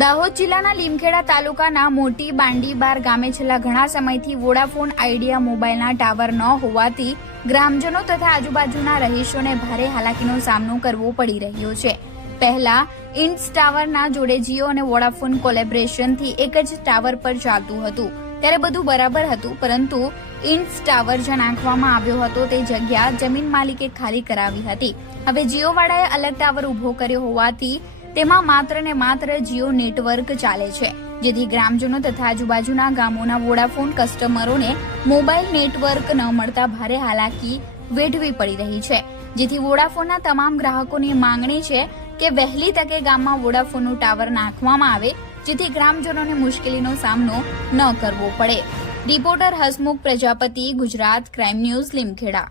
દાહોદ જિલ્લાના લીમખેડા તાલુકાના મોટી બાંડીબાર ગામે છેલ્લા ઘણા સમયથી વોડાફોન આઈડિયા મોબાઈલના ટાવર ન હોવાથી ગ્રામજનો તથા આજુબાજુના રહીશોને ભારે હાલાકીનો સામનો કરવો પડી રહ્યો છે. પહેલા ઇન્ડ્સ ટાવરના જોડે જીઓ અને વોડાફોન કોલેબરેશનથી એક જ ટાવર પર ચાલતું હતું. ત્યારે બધું બરાબર હતું, પરંતુ ઇન્ડ્સ ટાવર જ્યાં નાખવામાં આવ્યો હતો તે જગ્યા જમીન માલિકે ખાલી કરાવી હતી. હવે જીઓવાળાએ અલગ ટાવર ઊભો કર્યો હોવાથી તેમાં માત્ર ને માત્ર જીઓ નેટવર્ક ચાલે છે, જેથી ગ્રામજનો તથા આજુબાજુના ગામોના વોડાફોન કસ્ટમરોને મોબાઈલ નેટવર્ક ન મળતા ભારે હાલાકી વેઠવી પડી રહી છે. જેથી વોડાફોનના તમામ ગ્રાહકોની માંગણી છે કે વહેલી તકે ગામમાં વોડાફોનનું ટાવર નાખવામાં આવે, જેથી ગ્રામજનોને મુશ્કેલીનો સામનો ન કરવો પડે. Reporter Hasmukh Prajapati, Gujarat, crime news, Limkheda.